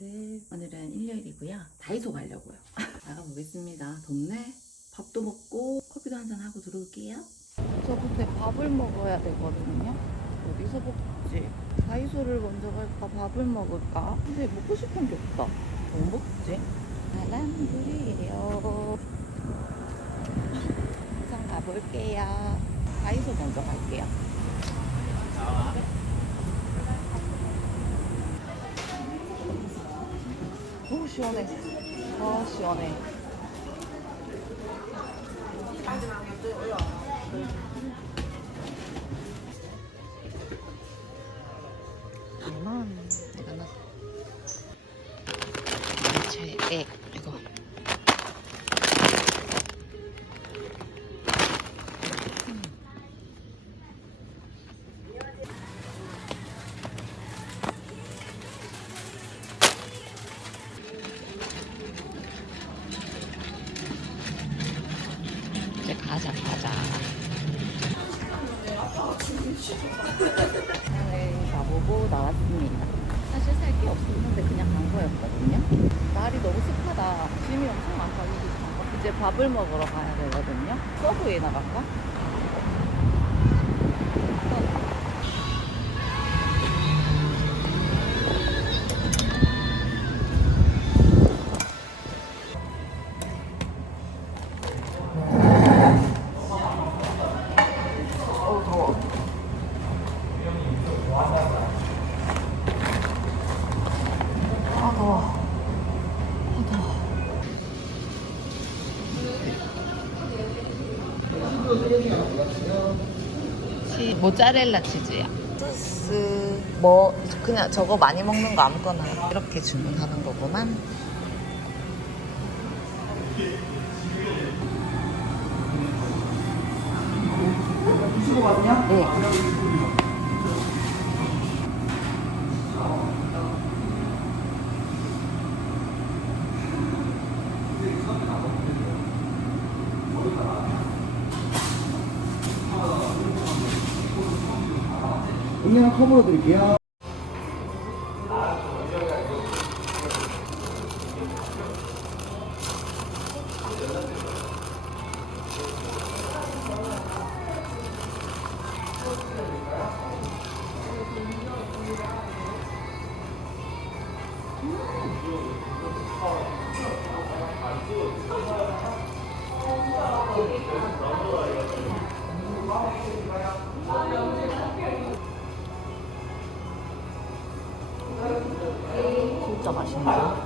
여러분들 오늘은 일요일이고요. 다이소 가려고요. 나가보겠습니다. 덥네. 밥도 먹고 커피도 한잔 하고 들어올게요. 저 근데 밥을 먹어야 되거든요. 어디서 먹지? 다이소를 먼저 갈까? 밥을 먹을까? 근데 먹고 싶은 게 없다. 뭐 먹지? 사람들이요. 우선 가볼게요. 다이소 먼저 갈게요 오 시원해. 아 시원해. 이만 내가 나 제 액 이거. 보고 나왔습니다. 사실 살 게 없었는데 그냥 간 거였거든요. 날이 너무 습하다. 짐이 엄청 많다. 이제 밥을 먹으러 가야 되거든요. 서브웨이 나갈까? 모짜렐라 치즈야. 소스 뭐 그냥 저거 많이 먹는 거 아무거나 이렇게 주문하는 거구만. 네. 음량 컵으로 드릴게요. 진짜.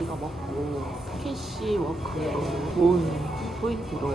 이거 먹고 캐시 워크로 돈 포인트로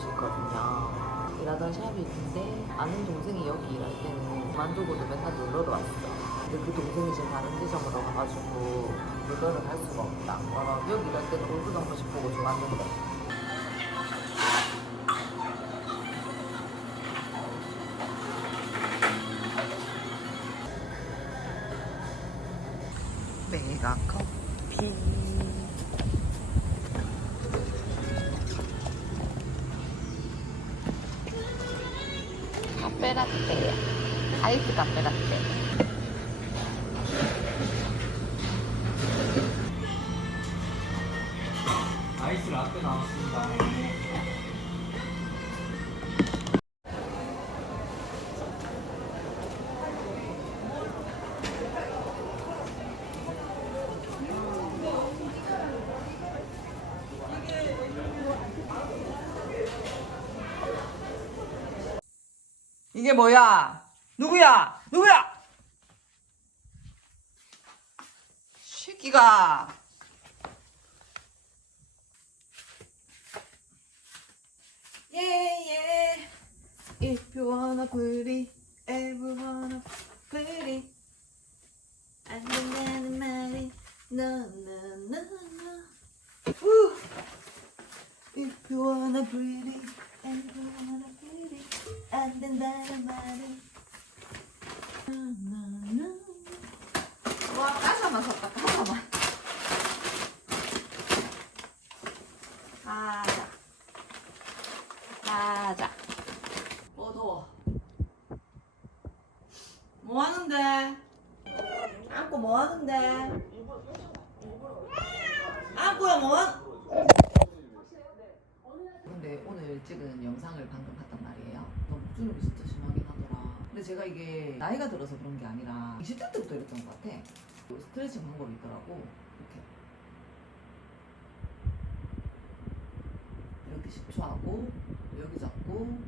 곳이 있거든요. 일하던 샵이 있는데 아는 동생이 여기 일할 때는 그만두고도 맨날 놀러러 왔어. 근데 그 동생이 지금 다른 지점으로 가가지고 물건을 할 수가 없다. 어, 여기 일할 때는 얼굴 한 번씩 보고 좋았는데. 카페라떼 아이스 카페라떼 이게 뭐야? 누구야? 누구야? 새끼가. Yeah, yeah. If you wanna pretty, everyone pretty. 안 된다는 말이 no, no, no, no. Woo. If you wanna pretty, everyone pretty. 안 된다는 no. 와, 하나 샀다, 가사만. 가자. 가자. 어, 더워. 뭐 하는데? 안고 뭐 하는데? 안고야 뭐 하... 근데 오늘 찍은 영상을 방금 봤단 말이에요. 너무 목주름이 진짜 심하긴 하더라. 근데 제가 이게 나이가 들어서 그런 게 아니라 20대 때부터 이랬던 것 같아. 스트레칭 방법이 있더라고. 이렇게. 이렇게 10초 하고 여기 잡고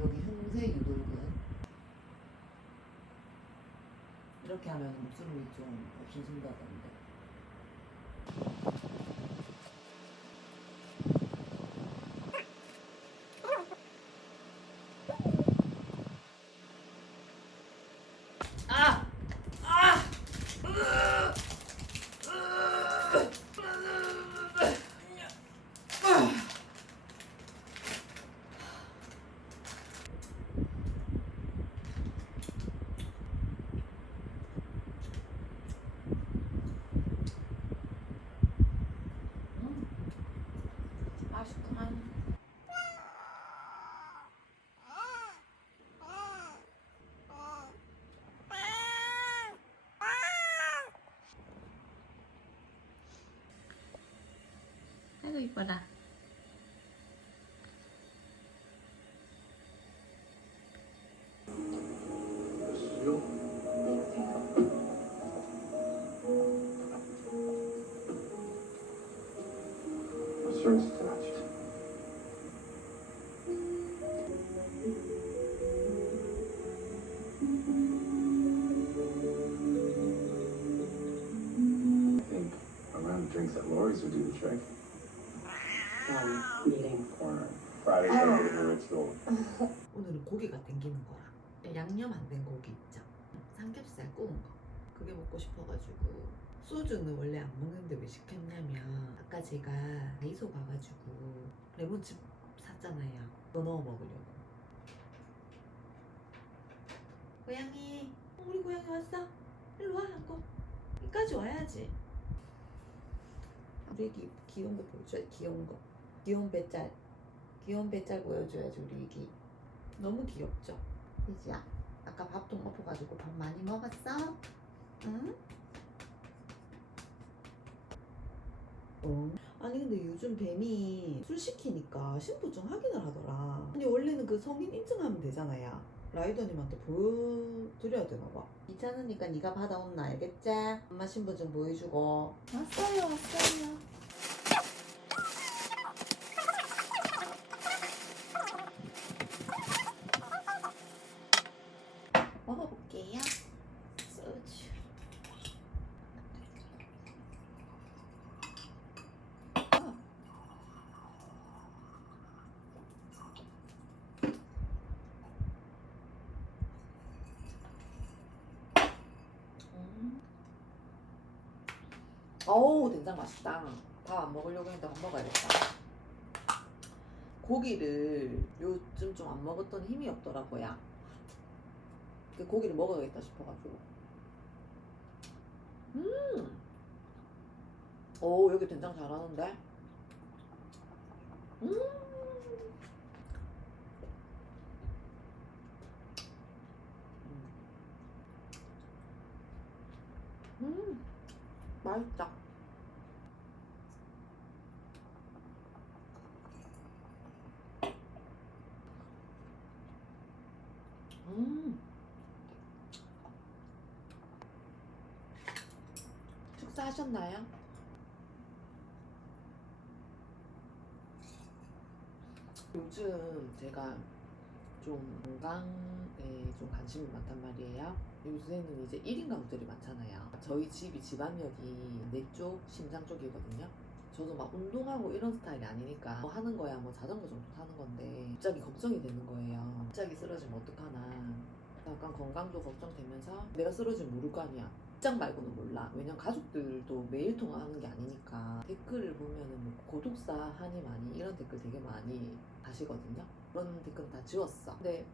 여기 흉쇄 유돌근 이렇게 하면 목주름이 좀 없어진다던데. 아! 아! 음, 맛있구만. 아이고 Gold. 오늘은 고기가 땡기는 거야. 양념 안 된 고기 있죠. 삼겹살 구운 거. 그게 먹고 싶어가지고 소주는 원래 안 먹는데 왜 시켰냐면 아까 제가 미소 가가지고 레몬즙 샀잖아요. 그거 넣어 먹으려고. 고양이, 어, 우리 고양이 왔어? 일로 와, 한거 여기까지 와야지. 우리 애기 귀여운 거 보여줘야지, 귀여운 거. 귀여운 배짤. 귀여운 배짤 보여줘야지, 우리 애기. 너무 귀엽죠? 희지야, 아까 밥통 엎어가지고 밥 많이 먹었어? 응? 어. 아니 근데 요즘 뱀이 술 시키니까 신분증 확인을 하더라. 아니 원래는 그 성인 인증하면 되잖아요. 라이더님한테 보여드려야 되나 봐. 귀찮으니까 네가 받아온 나 알겠지? 엄마 신분증 보여주고. 왔어요, 왔어요. 소주. 음. 어우 된장 맛있다. 밥안 먹으려고 했는데 밥 먹어야겠다. 고기를 요즘 좀 안 먹었더니 힘이 없더라고요. 그 고기를 먹어야겠다 싶어가지고. 음. 오 여기 된장 잘하는데. 음. 음. 맛있다. 음. 식사하셨나요? 요즘 제가 좀 건강에 좀 관심이 많단 말이에요. 요새는 이제 1인 가구들이 많잖아요. 저희 집이 집안력이 내 쪽, 심장 쪽이거든요. 저도 막 운동하고 이런 스타일이 아니니까 뭐 하는 거야 뭐 자전거 정도 타는 건데 갑자기 걱정이 되는 거예요. 갑자기 쓰러지면 어떡하나. 약간 건강도 걱정되면서 내가 쓰러지면 모를 거 아니야. 직장 말고는 몰라. 왜냐면 가족들도 매일 통화하는 게 아니니까 댓글을 보면은 뭐 고독사 하니 많이 이런 댓글 되게 많이 하시거든요. 그런 댓글은 다 지웠어. 근데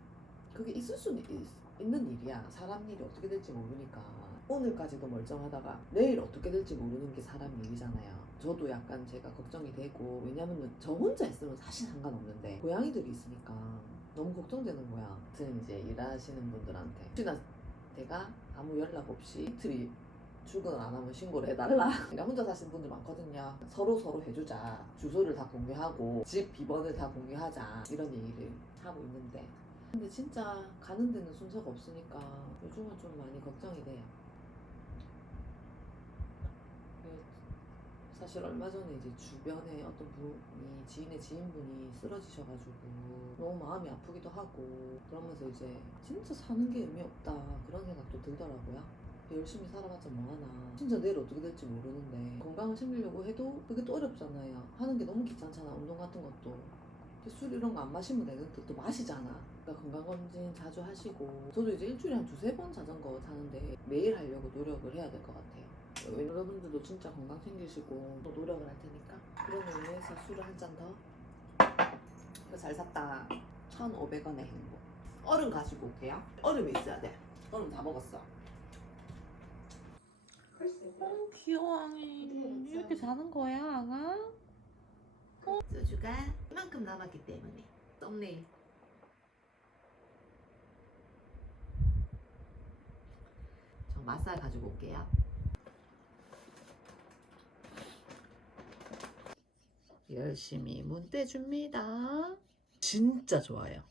그게 있을 수는 있, 있는 일이야. 사람 일이 어떻게 될지 모르니까. 오늘까지도 멀쩡하다가 내일 어떻게 될지 모르는 게 사람 일이잖아요. 저도 약간 제가 걱정이 되고 왜냐면 저 혼자 있으면 사실 상관없는데 고양이들이 있으니까 너무 걱정되는 거야. 아무튼 이제 일하시는 분들한테 혹시나 내가 아무 연락 없이 이틀이 출근을 안 하면 신고를 해달라. 그러니까 혼자 사시는 분들 많거든요. 서로 서로 해주자. 주소를 다 공유하고 집 비번을 다 공유하자. 이런 얘기를 하고 있는데. 근데 진짜 가는 데는 순서가 없으니까 요즘은 좀 많이 걱정이 돼요. 그 사실 얼마 전에 이제 주변에 어떤 분이 지인의 지인분이 쓰러지셔가지고 너무 마음이 아프기도 하고 그러면서 이제 진짜 사는 게 의미 없다 그런 생각도 들더라고요. 열심히 살아봤자 뭐하나 진짜 내일 어떻게 될지 모르는데 건강을 챙기려고 해도 그게 또 어렵잖아요 하는 게 너무 귀찮잖아 운동 같은 것도 술 이런 거 안 마시면 되는데 또 마시잖아 그러니까 건강검진 자주 하시고 저도 이제 일주일에 한 두세 번 자전거 타는데 매일 하려고 노력을 해야 될 것 같아요 여러분들도 진짜 건강 챙기시고 또 노력을 할 테니까 그런 의미에서 술을 한 잔 더. 이거 잘 샀다. 1,500원의 행복. 얼음 가지고 올게요. 얼음이 있어야 돼. 얼음 다 먹었어. 어, 귀여워, 앙이. 이렇게 자는 거야, 앙아? 어? 소주가 이만큼 남았기 때문에. 썸네일. 저 맛살 가지고 올게요. 열심히 문 떼줍니다. 진짜 좋아요.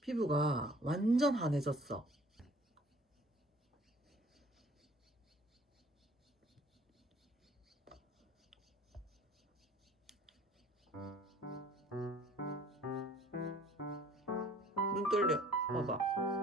피부가 완전 환해졌어. 눈 떨려. 봐봐.